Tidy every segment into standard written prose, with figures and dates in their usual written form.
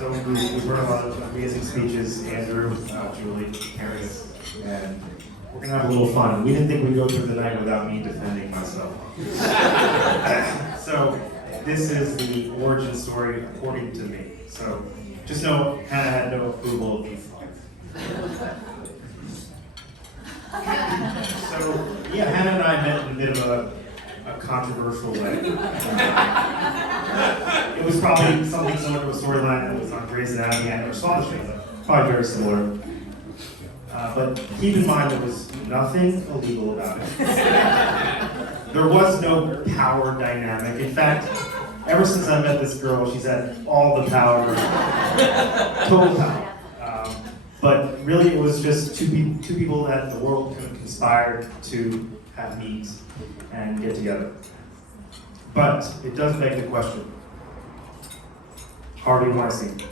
So we've heard a lot of amazing speeches, Andrew, Julie, Harry, and we're gonna have a little fun. We didn't think we'd go through the night without me defending myself. So this is the origin story according to me. So just know Hannah had no approval of these slides. So yeah, Hannah and I met in a bit of a controversial way. It was probably something similar to a storyline that was on Grey's Anatomy. I never saw the show, but probably very similar. But keep in mind there was nothing illegal about it. There was no power dynamic. In fact, ever since I met this girl, she's had all the power, total power. But really, it was just two people that the world could conspire to have meet and get together. But it does beg the question: Harvey Weinstein,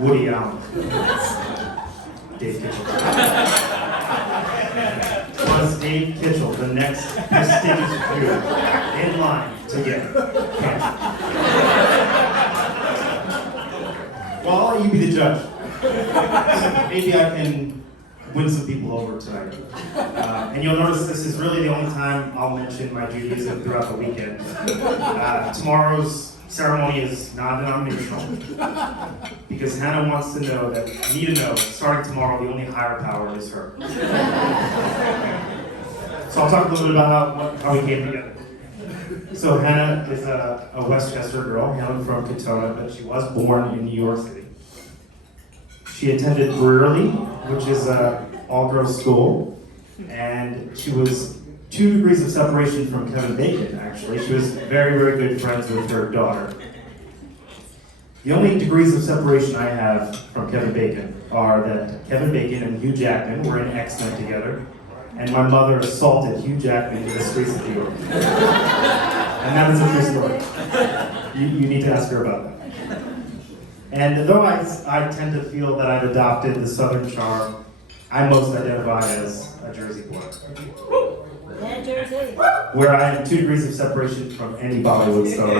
Woody Allen, Dave Kitchell. Was Dave Kitchell the next prestigious Jew in line to get cancer? Well, I'll let you be the judge. Maybe I can win some people over tonight. And you'll notice this is really the only time I'll mention my Judaism throughout the weekend. Tomorrow's ceremony is non-denominational because Hannah wants to know that, me to know, starting tomorrow, the only higher power is her. So I'll talk a little bit about how we came together. So Hannah is a Westchester girl, hailing from Katona, but she was born in New York City. She attended Brearley, which is an all-girls school, and she was 2 degrees of separation from Kevin Bacon, actually. She was very, very good friends with her daughter. The only degrees of separation I have from Kevin Bacon are that Kevin Bacon and Hugh Jackman were in X-Men together, and my mother assaulted Hugh Jackman in the streets of New York. And that is a true story. You need to ask her about that. And though I tend to feel that I've adopted the Southern charm, I most identify as a Jersey boy. Yeah, Jersey. Where I am 2 degrees of separation from any Bollywood star.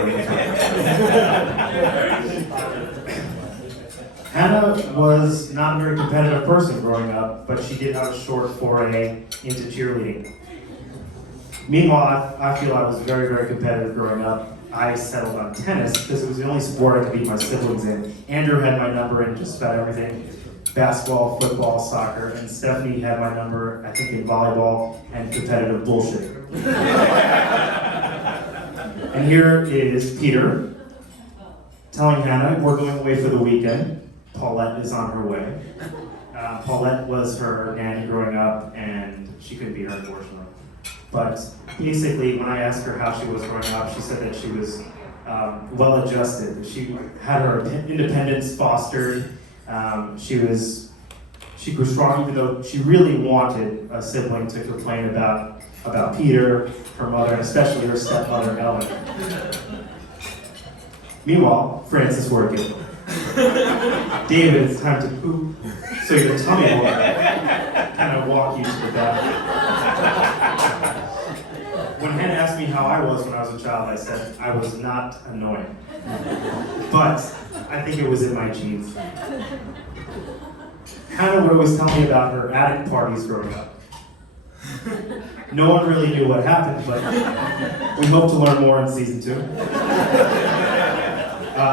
Hannah was not a very competitive person growing up, but she did have a short foray into cheerleading. Meanwhile, I feel I was very, very competitive growing up. I settled on tennis because it was the only sport I could beat my siblings in. Andrew had my number in just about everything: basketball, football, soccer, and Stephanie had my number, I think, in volleyball and competitive bullshit. And here is Peter telling Hannah, we're going away for the weekend. Paulette is on her way. Paulette was her nanny growing up, and she couldn't be her, unfortunately. But basically, when I asked her how she was growing up, she said that she was well-adjusted. She had her independence fostered. She grew strong, even though she really wanted a sibling to complain about Peter, her mother, and especially her stepmother, Ellen. Meanwhile, Francis working. David, it's time to poop, so your tummy will kind of walk you to the bathroom. When Hannah asked me how I was when I was a child, I said I was not annoying. But I think it was in my genes. Hannah would always tell me about her attic parties growing up. No one really knew what happened, but we hope to learn more in season 2.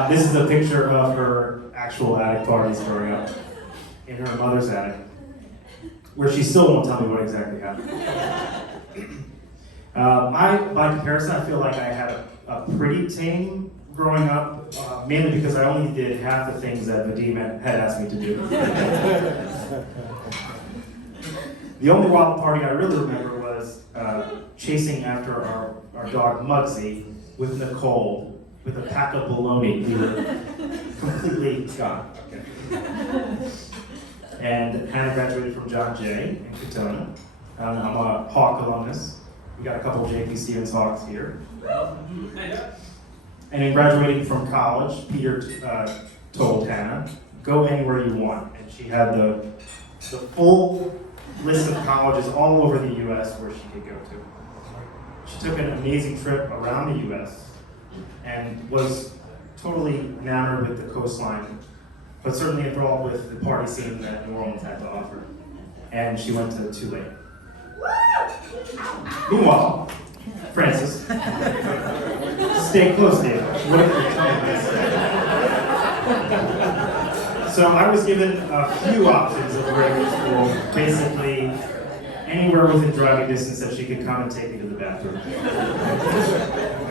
This is a picture of her actual attic parties growing up in her mother's attic, where she still won't tell me what exactly happened. By comparison, I feel like I had a pretty tame growing up, mainly because I only did half the things that Vadim had asked me to do. The only wild party I really remember was chasing after our dog Muggsy with Nicole with a pack of bologna. We were completely gone. Okay. And Hannah graduated from John Jay in Katona. I'm a Hawk alumnus. We got a couple of J.P. Stevens Hawks here. And in graduating from college, Peter told Hannah, go anywhere you want. And she had the full list of colleges all over the U.S. where she could go to. She took an amazing trip around the U.S. and was totally enamored with the coastline, but certainly enthralled with the party scene that New Orleans had to offer. And she went to Tulane. Meanwhile, Francis, stay close, David. What if you're telling this? So I was given a few options of where to go to school. Basically, anywhere within driving distance that she could come and take me to the bathroom.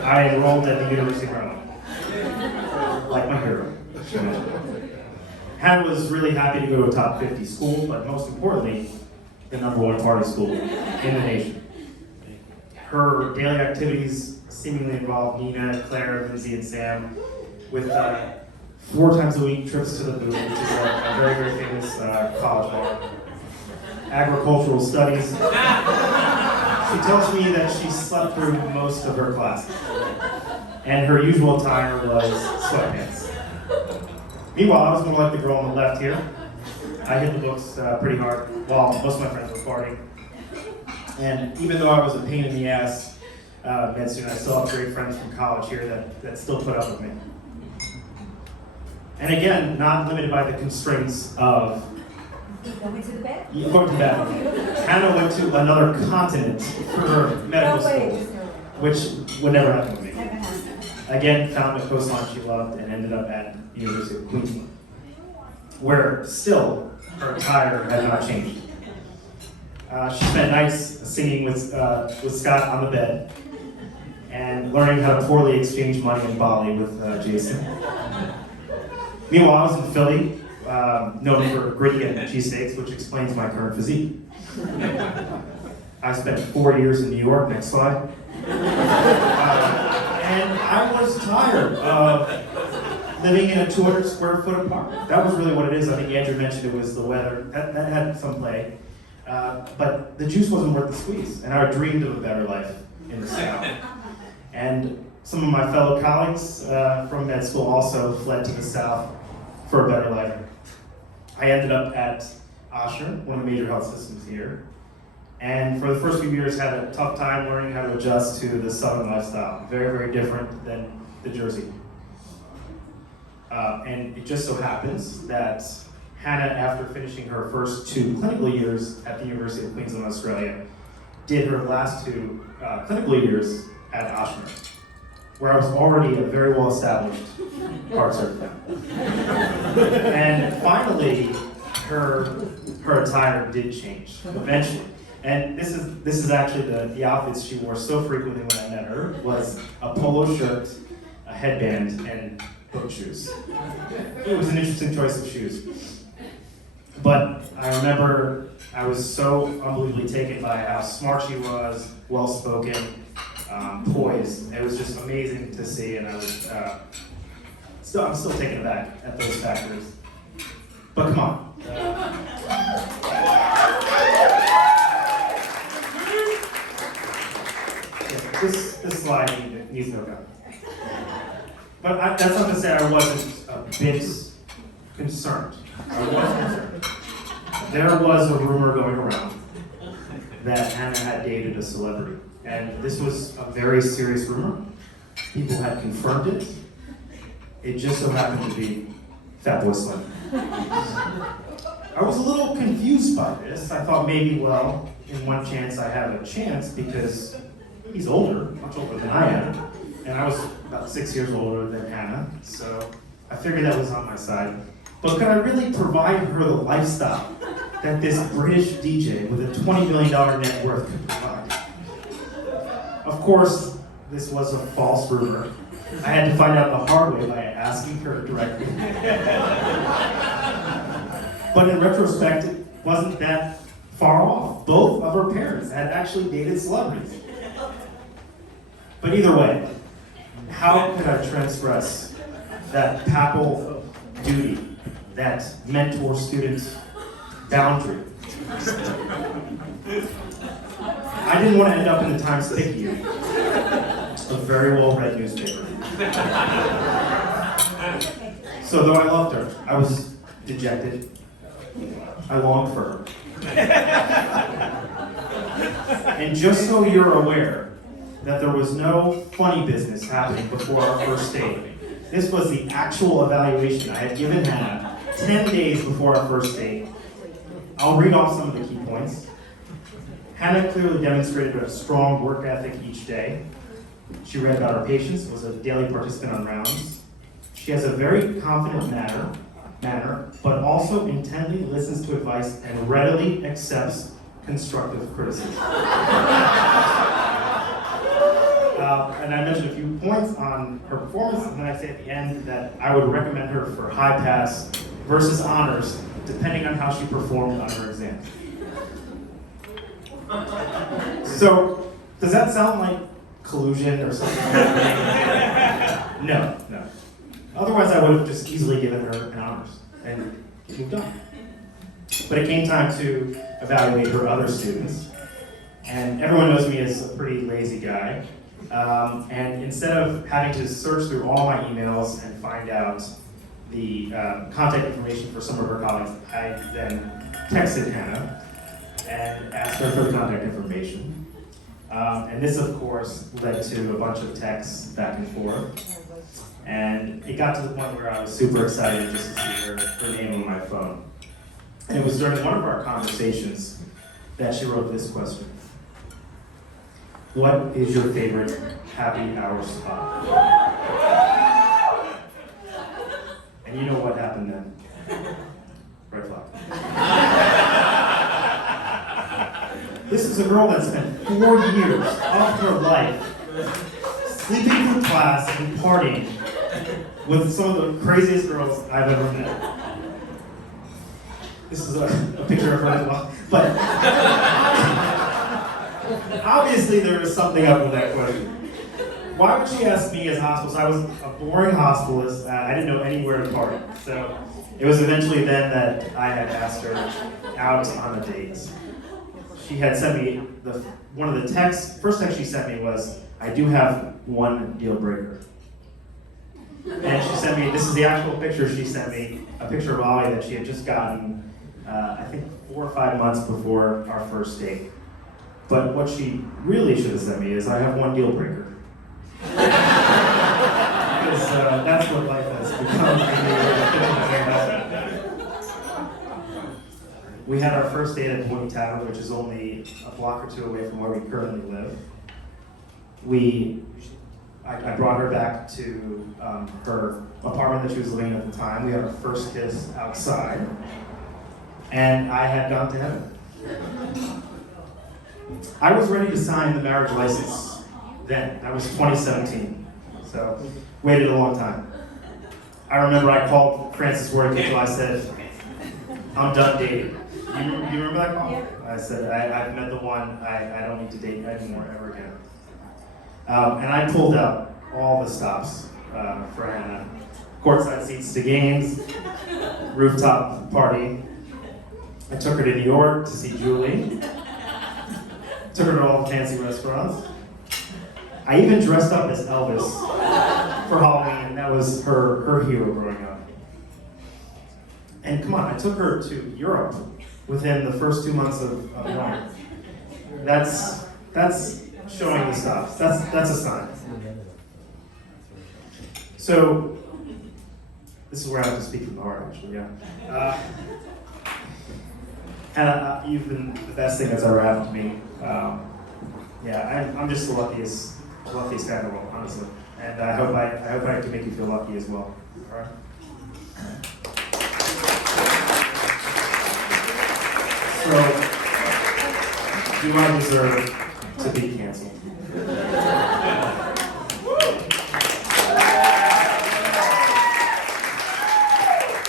I enrolled at the University of Maryland. Like my hero. Hannah was really happy to go to a top 50 school, but most importantly, the #1 party school in the nation. Her daily activities seemingly involved Nina, Claire, Lindsay, and Sam, with 4 times a week trips to the Boot, which is a very, very famous college bar. Agricultural studies. She tells me that she slept through most of her classes, and her usual attire was sweatpants. Meanwhile, I was more like the girl on the left here. I hit the books pretty hard while most of my friends were partying. And even though I was a pain in the ass med student, I still have great friends from college here that still put up with me. And again, not limited by the constraints of Going to the bed? going to bed. Hannah went to another continent for her medical school, which would never happen with me. Again, found a coastline she loved and ended up at the University of Queensland, where still her attire had not changed. She spent nights singing with Scott on the bed and learning how to poorly exchange money in Bali with Jason. Meanwhile, I was in Philly, known for gritty and cheesesteaks, which explains my current physique. I spent 4 years in New York, next slide. And I was tired of living in a 200 square foot apartment. That was really what it is. I think Andrew mentioned it was the weather. That had some play. But the juice wasn't worth the squeeze. And I dreamed of a better life in the South. And some of my fellow colleagues from med school also fled to the South for a better life. I ended up at Ochsner, one of the major health systems here. And for the first few years, had a tough time learning how to adjust to the Southern lifestyle. Very, very different than the Jersey. And it just so happens that Hannah, after finishing her first 2 clinical years at the University of Queensland, Australia, did her last 2 clinical years at Ochsner, where I was already a very well-established heart surgeon. And finally, her attire did change eventually. And this is actually the outfits she wore so frequently when I met her was a polo shirt, a headband, and boat shoes. It was an interesting choice of shoes. But I remember I was so unbelievably taken by how smart she was, well-spoken, poised. It was just amazing to see, and I'm still taken aback at those factors. But come on. This slide needs no comment. But that's not to say I wasn't a bit concerned. I was concerned. There was a rumor going around that Hannah had dated a celebrity. And this was a very serious rumor. People had confirmed it. It just so happened to be Fatboy Slim. I was a little confused by this. I thought maybe, well, in one chance I have a chance because he's older, much older than I am. And I was about 6 years older than Hannah, so I figured that was on my side. But could I really provide her the lifestyle that this British DJ with a $20 million net worth could provide? Of course, this was a false rumor. I had to find out the hard way by asking her directly. But in retrospect, it wasn't that far off. Both of her parents had actually dated celebrities. But either way, how could I transgress that papal duty, that mentor-student boundary? I didn't want to end up in the Times Picayune, a very well-read newspaper. So though I loved her, I was dejected. I longed for her. And just so you're aware that there was no funny business happening before our first date, This was the actual evaluation I had given Hannah 10 days before our first date. I'll read off some of the key points. Hannah clearly demonstrated a strong work ethic each day. She read about her patients, was a daily participant on rounds. She has a very confident manner, but also intently listens to advice and readily accepts constructive criticism. And I mentioned a few points on her performance, and then I say at the end that I would recommend her for high pass versus honors, depending on how she performed on her exam. So, does that sound like collusion or something? No. Otherwise, I would have just easily given her an honors and moved on. But it came time to evaluate her other students. And everyone knows me as a pretty lazy guy. And instead of having to search through all my emails and find out the contact information for some of her colleagues, I then texted Hannah and asked her for the contact information. And this, of course, led to a bunch of texts back and forth. And it got to the point where I was super excited just to see her name on my phone. And it was during one of our conversations that she wrote this question. What is your favorite happy hour spot? And you know what happened then? Red flag. This is a girl that spent 4 years of her life sleeping through class and partying with some of the craziest girls I've ever met. This is a picture of her as well. But obviously there was something up with that question. Why would she ask me as a hospitalist? I was a boring hospitalist. I didn't know anywhere to party. So it was eventually then that I had asked her out on a date. She had sent me one of the first text she sent me was, I do have one deal breaker. And she sent me, this is the actual picture she sent me, a picture of Ollie that she had just gotten, I think 4 or 5 months before our first date. But what she really should have sent me is, I have one deal breaker. Because that's what life has become. We had our first date at Boynton Tavern, which is only a block or two away from where we currently live. I brought her back to her apartment that she was living in at the time. We had our first kiss outside, and I had gone to heaven. I was ready to sign the marriage license then. That was 2017, so waited a long time. I remember I called Francis Ward until I said, I'm done dating. You remember that call? Yeah. I said, I've met the one, I don't need to date anymore ever again. And I pulled out all the stops for Hannah. Courtside seats to games, rooftop party. I took her to New York to see Julie. Took her to all the fancy restaurants. I even dressed up as Elvis for Halloween, and that was her hero growing up. And come on, I took her to Europe within the first 2 months of knowing. That's showing the stops. That's a sign. So, this is where I have to speak from the heart, actually, yeah. Hannah, you've been the best thing that's ever happened to me. I'm just the luckiest guy in the world, honestly. And I hope I can make you feel lucky as well. All right? So, do I deserve